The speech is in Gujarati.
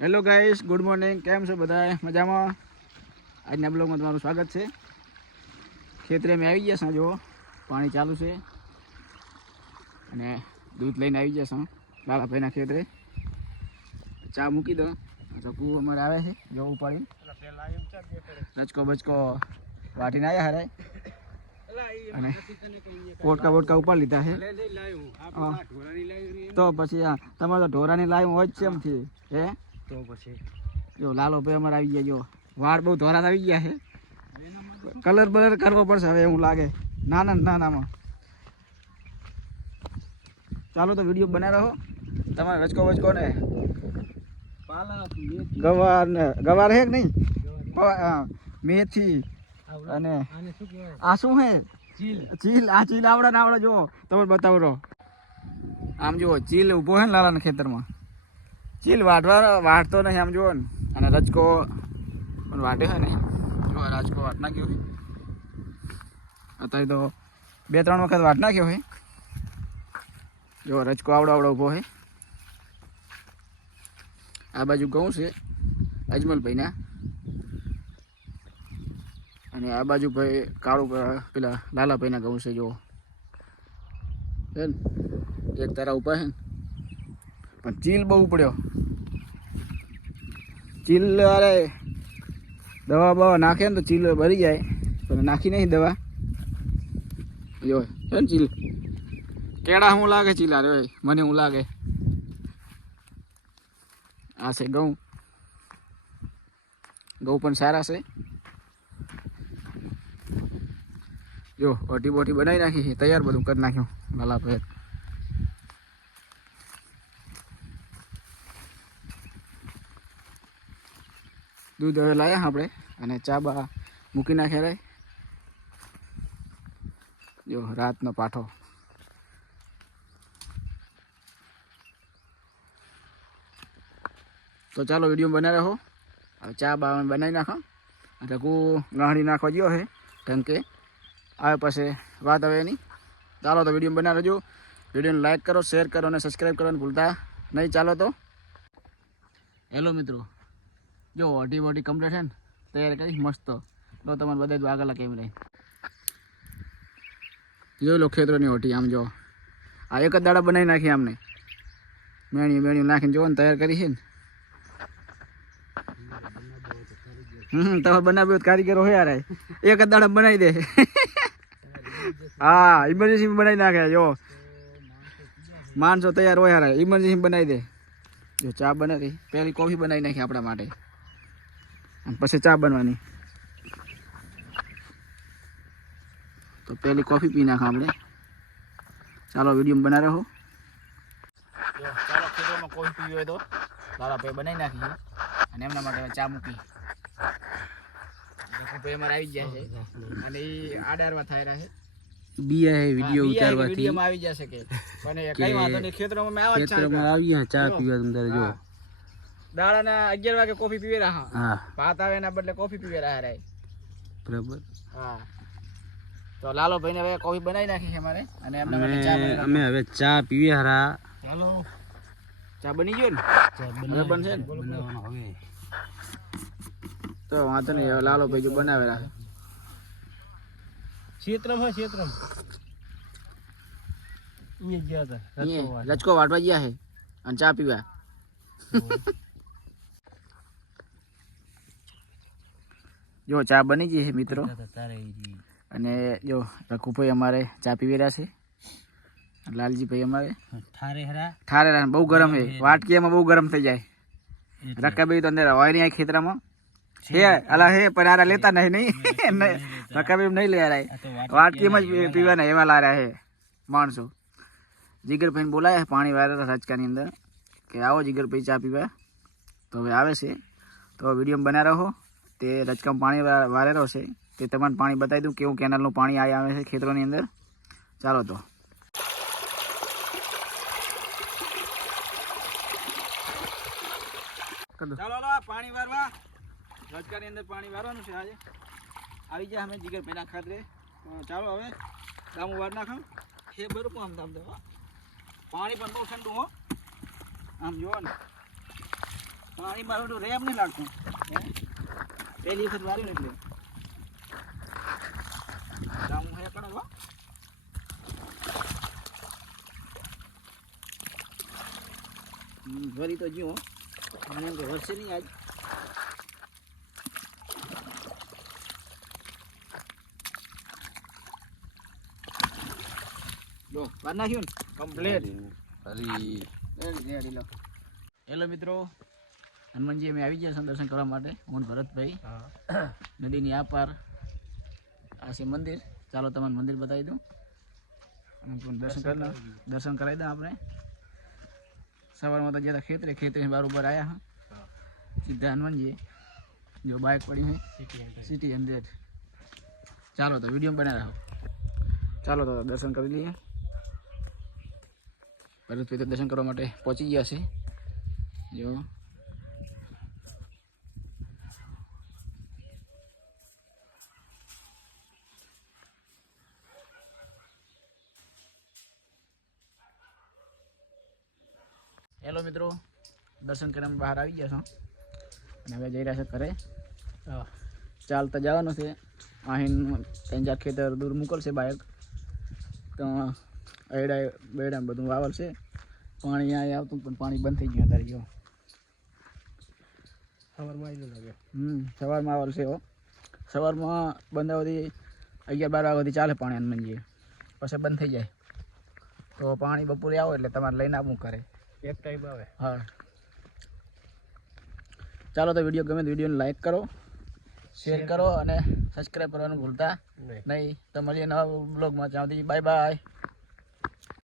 હેલો ગાઈસ ગુડ મોર્નિંગ કેમ છો બધા મજામાં? આજના બ્લોગમાં તમારું સ્વાગત છે. ખેતરે અમે આવી ગયા છો જુઓ. પાણી ચાલુ છે. અને દૂધ લઈને આવી ગયા છો લાલાભાઈના ખેતરે. ચા મૂકી દો. તો કુ અમારે આવે છે જો ઉપાડીને. રચકો બચકો વાટીને આવ્યા હારે. અને પોટકા બોટકા ઉપાડી લીધા છે. તો પછી આ તમારે તો ઢોરાની લાઈવ હોય જ છે એમથી હે? તો પછી જો લાલો ભાઈ અમારે આવી ગયા જો. વાળ બહુ ધોરા આવી ગયા છે. કલર બલર કરવો પડશે હવે એવું લાગે. નાના ના નાનામાં. ચાલો તો વીડિયો બનાવી રહો તમારે રચકો વચકો ને ગવાર ને ગવાર હે કે નહીં? મેથી અને આ શું હે ચીલ. ચીલ આ ચીલ આવડે ને આવડે જો. તમે બતાવો આમ જુઓ ચીલ ઊભો હે ને લાલાના ખેતરમાં. ચીલ વાટવા વાટતો નહીં, આમ જુઓ ને. અને રજકો પણ વાટે છે ને. જો રાજકો વાટ નાખ્યો હોય અત્યારે તો બે ત્રણ વખત વાટ નાખ્યો હોય જો, રજકો આવડો આવડો ઊભો હોય આ બાજુ ઘઉં છે, અજમલભાઈના. અને આ બાજુ ભાઈ કાળું પેલા લાલાભાઈના ઘઉં છે જો છે એક તારા ઉપર છે ને. પણ ચીલ બહુ પડ્યો ચીલ અરે દવા બવા નાખે ને તો ચીલ ભરી જાય. પણ નાખી નહીં દવા. જો છે ને ચીલ? કેળા હું લાગે ચીલા રે મને હું લાગે? આ છે ઘઉં. ઘઉં પણ સારા છે. જો ઓટી બોટી બનાવી નાખી તૈયાર બધું કરી નાખ્યું. ભલા ભાઈ દૂધ હવે લાવ્યા આપણે. અને ચા બા મૂકી નાખ્યા રે. જો, રાતનો પાઠો. તો ચાલો વીડિયો બનાવી રહો હવે ચા બા બનાવી નાખો. અને કુ ગાંઠી નાખવા ગયો છે ટંકે આવે પાસે વાત હવે એની. ચાલો તો વીડિયો બનાવી રહેજો વિડીયોને લાઈક કરો શેર કરો અને સબસ્ક્રાઈબ કરવાનું ભૂલતા નહીં. ચાલો તો. હેલો મિત્રો. જો, અઢી વોટી કમ્પ્લીટ છે ને, તૈયાર કરીશ મસ્ત. લો, તમારે બધા આગળ કેમ રહી. જોઈ લો, ખેતરોની ઓટી, આમ જો. આ એક જ દાડા બનાવી નાખી આમને. મેણી મેણી નાખીને જોવો ને, તૈયાર કરી છે ને. હમ તમે બનાવ્યો તો કારીગરો હોય યાર. એક જ દાડા બનાવી દે. હા ઇમરજન્સી બનાવી નાખે, જો. માણસો તૈયાર હોય યાર ઇમરજન્સી બનાવી દે. જો, ચા બનાવી, પહેલી કોફી બનાવી નાખી આપણા માટે. પછી ચા બનવાની. તો પહેલી કોફી પી નાખ આપણે. ચાલો વીડિયો બના રહો. ચાલો ખેતરમાં કોફી પીવી હોય તો લાલા ભાઈ બનાવી નાખીએ અને એમના માટે ચા મૂકી. ભાઈ અમારે આવી ગયા છે. અને એ થાય રહ્યા છે. હે વીડિયો ઉતારવાથી. વિડીયોમાં આવી જશે કે. પણ કઈ વાંધો નહીં ખેતરોમાં મેં આવા જ ચા પીવા તમે જો. દાડાના અગિયાર વાગે કોફી પીવે રહ્યા હા. ભાત આવે એના બદલે કોફી પીવે રહ્યા રે બરાબર. હા. તો લાલો ભાઈને હવે કોફી બનાવી નાખી છે મારે અને એમના માટે ચા અમે હવે ચા પીવે હરા. ચાલો ચા બની ગયો ને? હવે બનશે ને? બનાવવાનો હવે. તો વાંધો નહીં હવે લાલો ભાઈ જો બનાવે રાખે ક્ષેત્રમ હા ક્ષેત્રમ લચકો વાટવા ગયા છે અને ચા પીવા. જો ચા બની ગઈ છે મિત્રો. અને જો રઘુભાઈ અમારે ચા પીવી રહ્યા છે. લાલજી ભાઈ અમારે ઠારે હરા. બહુ ગરમ છે. વાટકીમાં બહુ ગરમ થઈ જાય. રકાભાઈ તો અંદર હોય નહીં ખેતરામાં. હે અલા હે પણ આરા લેતા નહીં નહીં. રકાભાઈ નહીં લે રહ્યા વાટકીમાં જ પીવાના એવા લાર્યા છે માણસો. જીગરભાઈને બોલાયા બોલાય પાણી વાળા રાજકાની અંદર. કે આવો જીગરભાઈ ચા પીવા. તો હવે આવે છે. તો વીડિયો બના રહો. તે રચકામાં પાણી વારેલો છે. તે તમને પાણી બતાવી દઉં કેવું કેનાલનું પાણી આવી આવે છે ખેતરોની અંદર. ચાલો તો. ચાલો પાણી વારવા. રજકાની અંદર પાણી વારવાનું છે આજે. આવી જાય અમે જીગર પેલા ખાતરે. ચાલો હવે દામું વાર નાખો. બરું પણ આમ દામ પાણી પણ બહુ ઠંડુ, હો. આમ જોવો ને. પાણી મારું રેમ નહીં લાગતું? પહેલી વખત વાર્યું ને એટલે. હે હો. હમ, વળી તો જીવો મને એમ કે વરસે નહીં આજ. જો વાર નાખ્યું ને? કમ્પ્લેટ હેલો મિત્રો હનુમાનજી અમે આવી ગયા છે દર્શન કરવા માટે હું ભરતભાઈ. નદીની આ પાર આ છે મંદિર. ચાલો તમને મંદિર બતાવી દઉં. અને દર્શન કરી દર્શન કરાવી દઉં આપણે. સવારમાં તો જતા ખેતરે ખેતરે બરોબર આવ્યા હા. સીધા હનુમાનજી જો બાઇક પડી હોય. સિટી સિટી હંડ્રેડ ચાલો તો વીડિયો બનાવી રાખો. ચાલો તો દર્શન કરી લઈએ. ભરતભાઈ તો દર્શન કરવા માટે પહોંચી ગયા છે. જો. હેલો મિત્રો દર્શન કરીને બહાર આવી ગયા છો. અને હવે જઈ રહ્યા છે ઘરે. ચાલતા જવાનું છે. અહીં ત્રણ ચાર ખેતર દૂર મોકલશે બાઇક તો એડા બેડા બધું વાવલ છે પાણી અહીંયા આવતું પણ પાણી બંધ થઈ ગયું અત્યારે ગયો સવારમાં આવી લાગે. હમ સવારમાં આવલ છે સવારમાં બંધ આવતી અગિયાર બાર વાગ્યા સુધી ચાલે પાણી હનુમાનજી પછી બંધ થઈ જાય. તો પાણી બપોરે આવો એટલે તમારે લઈને આવવું કરે એક ટાઈમ આવે. હા. ચાલો તો વીડિયો ગમે તો વિડીયોને લાઈક કરો શેર કરો અને સબસ્ક્રાઈબ કરવાનું ભૂલતા નહીં. તો મળીએ નવા બ્લોગમાં ત્યાં સુધી બાય બાય